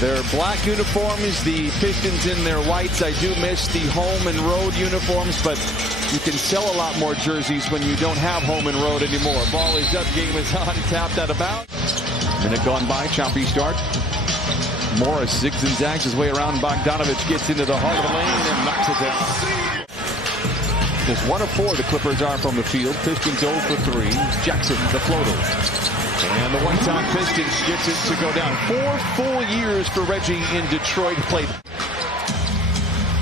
Their black uniforms, the Pistons in their whites. I do miss the home and road uniforms, but you can sell a lot more jerseys when you don't have home and road anymore. Ball is up, game is on, tapped out of bounds. Minute gone by, choppy start. Morris zigs and zags his way around. Bogdanovich gets into the heart of the lane and knocks it down. Just 1 of 4 the Clippers are from the field. Pistons 0 for 3. Jackson, the floater. And the one-time Pistons gets it to go down. 4 full years for Reggie in Detroit. Played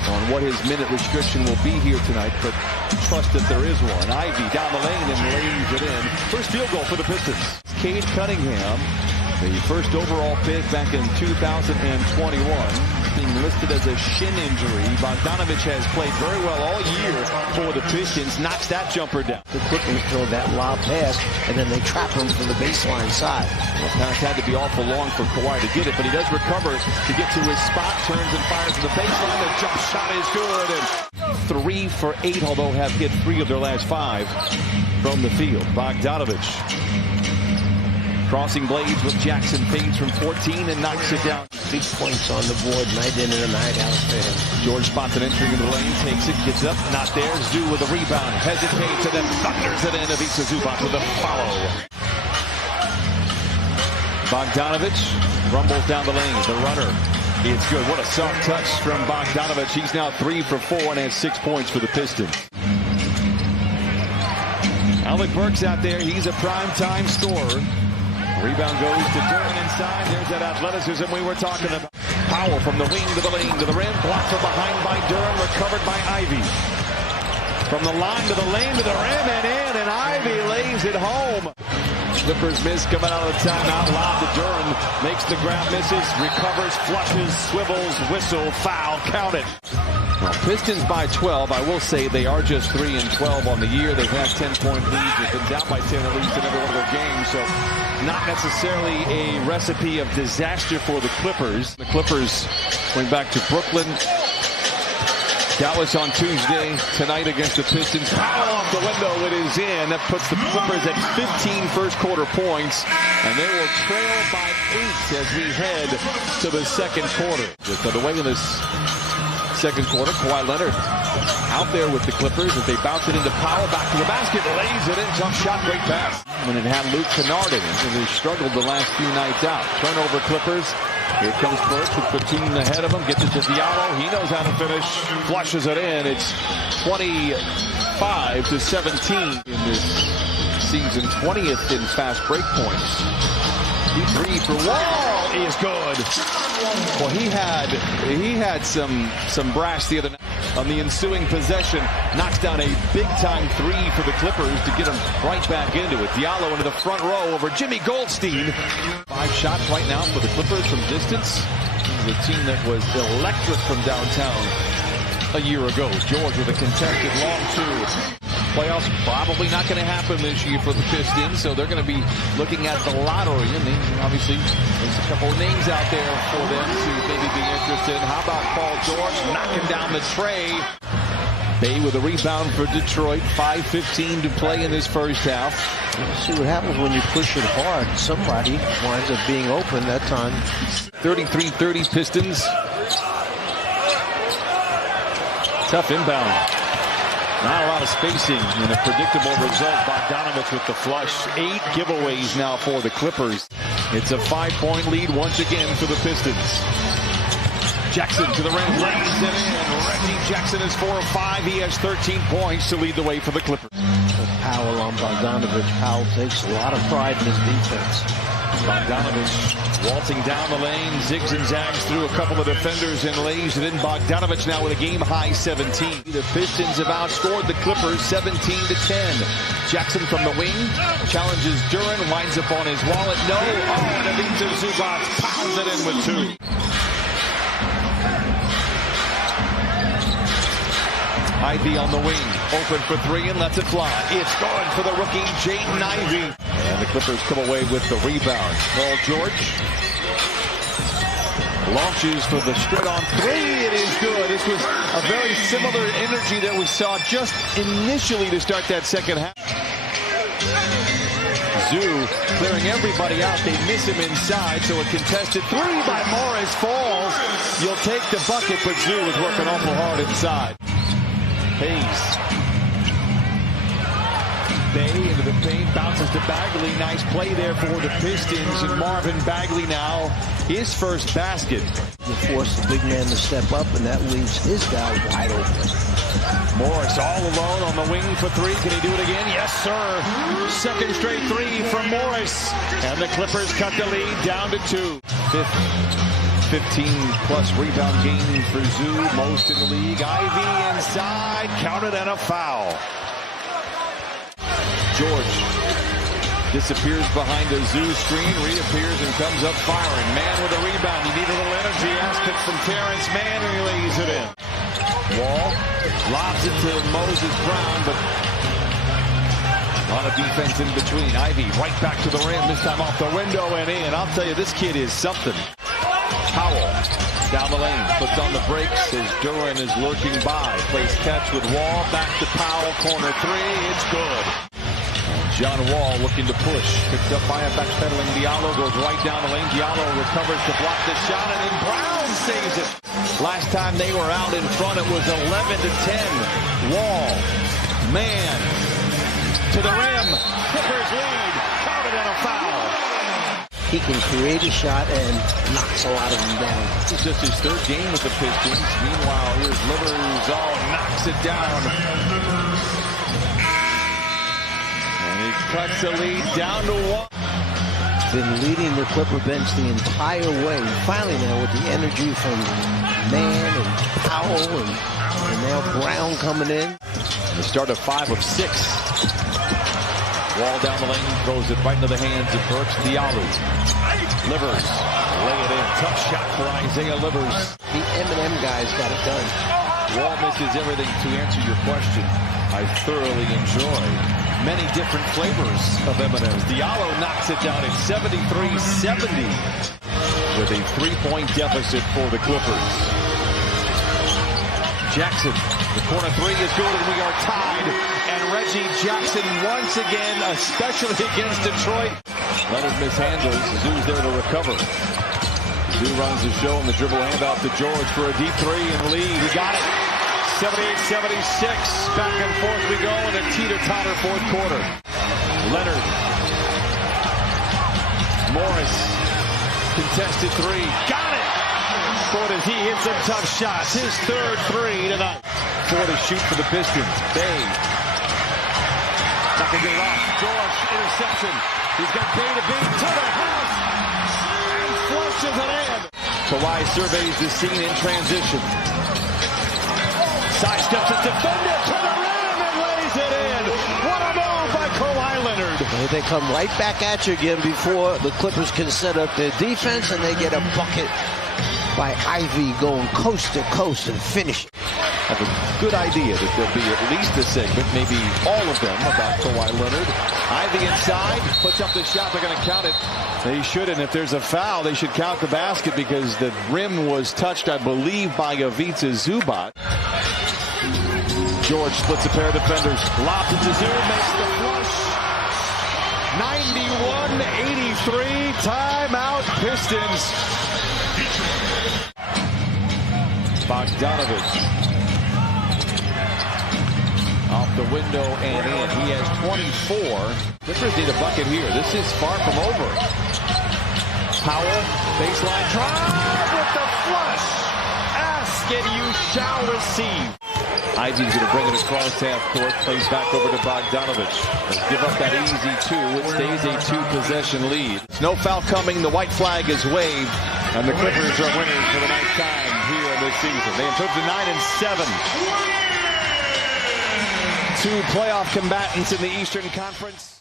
on what his minute restriction will be here tonight, but trust that there is one. Ivy down the lane and lays it in. First field goal for the Pistons. Cade Cunningham, the first overall pick back in 2021, being listed as a shin injury. Bogdanovich has played very well all year for the Pistons. Knocks that jumper down. To quickly throw that lob pass, and then they trap him from the baseline side. The pass had to be awful long for Kawhi to get it, but he does recover to get to his spot, turns and fires to the baseline. The jump shot is good, and 3 for 8, although have hit 3 of their last 5 from the field. Bogdanovich crossing blades with Jackson, fades from 14 and knocks it down. Big points on the board, night in and night out for him. George spots an entry into the lane, takes it, gets up, not there. Zoo with a rebound, hesitates, and then thunders it in. Ivica Zubac with a follow. Bogdanovich rumbles down the lane, the runner. It's good. What a soft touch from Bogdanovich. He's now 3 for 4 and has 6 points for the Pistons. Alec Burks out there. He's a prime-time scorer. Rebound goes to Duran inside. There's that athleticism we were talking about. Powell from the wing to the lane to the rim. Blocked from behind by Duran. Recovered by Ivy. From the line to the lane to the rim and in. And Ivy lays it home. Clippers miss coming out of the timeout. Lob to Duran. Makes the grab, misses. Recovers, flushes, swivels, whistle, foul. Count it. Well, Pistons by 12. I will say they are just 3 and 12 on the year. They've had 10-point leads. They've been down by 10 at least in every one of their games. So not necessarily a recipe of disaster for the Clippers. The Clippers going back to Brooklyn. Dallas on Tuesday. Tonight against the Pistons. Foul off the window. It is in. That puts the Clippers at 15 first-quarter points. And they will trail by 8 as we head to the second quarter. Just by the way in this second quarter, Kawhi Leonard out there with the Clippers as they bounce it into Powell, back to the basket, lays it in, jump shot, great pass. When it had Luke Kennard in it, and they struggled the last few nights out. Turnover Clippers. Here comes Burks with Batum ahead of him, gets it to Diallo. He knows how to finish, flushes it in. It's 25 to 17 in this season, 20th in fast break points. Deep 3 for Wall is good. Well, he had some brass the other night. On the ensuing possession, knocks down a big-time 3 for the Clippers to get them right back into it. Diallo into the front row over Jimmy Goldstein. 5 shots right now for the Clippers from distance. The team that was electric from downtown a year ago. George with a contested long 2. Playoffs probably not going to happen this year for the Pistons, so they're going to be looking at the lottery. And obviously, there's a couple of names out there for them to maybe be interested. How about Paul George knocking down the tray? Bay with a rebound for Detroit. 5:15 to play in this first half. Let's see what happens when you push it hard. Somebody winds up being open that time. 33-30 Pistons. Tough inbound. Not a lot of spacing and a predictable result. Bogdanovich with the flush. 8 giveaways now for the Clippers. It's a 5-point lead once again for the Pistons. Jackson to the rim, lays it in. Reggie Jackson is 4 of 5. He has 13 points to lead the way for the Clippers. Powell on Bogdanovich. Powell takes a lot of pride in his defense. Bogdanovich waltzing down the lane, zigs and zags through a couple of defenders and lays it in. Bogdanovich now with a game-high 17. The Pistons have outscored the Clippers 17-10. Jackson from the wing challenges Duran, winds up on his wallet. No, and Ivica Zubac pounds it in with 2. Ivy on the wing, open for 3 and lets it fly. It's good for the rookie Jaden Ivey. And the Clippers come away with the rebound. Paul George launches for the straight on 3. It is good. This was a very similar energy that we saw just initially to start that second half. Zoo clearing everybody out. They miss him inside, so a contested three by Morris falls. You'll take the bucket, but Zoo is working awful hard inside. Hayes. Bay into the paint, bounces to Bagley. Nice play there for the Pistons, and Marvin Bagley now his first basket. You force the big man to step up, and that leaves his guy wide open. Morris all alone on the wing for three. Can he do it again? Yes, sir. Second straight three from Morris, and the Clippers cut the lead down to 2. 15-plus rebound game for Zoo, most in the league. Ivy inside, counted, and a foul. George disappears behind a Zoo screen, reappears and comes up firing. Man with a rebound. You need a little energy. Asked it from Terrence Mann, and he lays it in. Wall lobs it to Moses Brown, but a lot of defense in between. Ivy right back to the rim, this time off the window and in. I'll tell you, this kid is something. Powell down the lane, puts on the brakes as Duran is lurking by. Plays catch with Wall, back to Powell, corner three, it's good. John Wall looking to push. Picked up by a backpedaling Diallo. Goes right down the lane. Diallo recovers to block the shot, and then Brown saves it. Last time they were out in front, it was 11-10. Wall. Man. To the rim. Clippers lead. Counted and a foul. He can create a shot and knocks a lot of them down. This is just his third game with the Pistons. Meanwhile, here's Livers. Oh, knocks it down. He cuts the lead down to 1. Been leading the Clipper bench the entire way. Finally now with the energy from Mann and Powell and now Brown coming in. The start of 5 of 6. Wall down the lane, throws it right into the hands of Burks. Diallo. Livers. Lay it in. Tough shot for Isaiah Livers. The M&M guys got it done. Wall misses everything. To answer your question, I thoroughly enjoy many different flavors of M&M's. Diallo knocks it down at 73-70 with a 3-point deficit for the Clippers. Jackson, the corner three is good, and we are tied. And Reggie Jackson once again, especially against Detroit. Leonard mishandles. Zoo's there to recover. Zoo runs the show, and the dribble handoff to George for a deep three and lead. He got it. 78-76. Back and forth we go in a teeter-totter fourth quarter. Leonard. Morris. Contested three. Got it! Boy, as he hits some tough shots. His third three tonight. 4 to shoot for the Pistons. Bay. Not going to get it off. George, interception. He's got Bay to beat to the house. And flushes it in. Kawhi surveys the scene in transition. Sidesteps his defender to the rim and lays it in. What a move by Kawhi Leonard. They come right back at you again before the Clippers can set up their defense, and they get a bucket by Ivy going coast to coast and finish it. I have a good idea that there'll be at least a segment, maybe all of them, about Kawhi Leonard. Ivy inside, puts up the shot, they're going to count it. They shouldn't. If there's a foul, they should count the basket because the rim was touched, I believe, by Ivica Zubac. George splits a pair of defenders. Lobs it to Zoo, makes the flush. 91-83, timeout Pistons. Bogdanovich. Off the window and in. He has 24. Clippers need a bucket here. This is far from over. Powell, baseline drive with the flush. Ask and you shall receive. Ivy's going to bring it across half court. Plays back over to Bogdanovich. Give up that easy two. It stays a 2-possession lead. No foul coming. The white flag is waved. And the Clippers are winners for the ninth time here this season. They improved to 9-7. 2 playoff combatants in the Eastern Conference.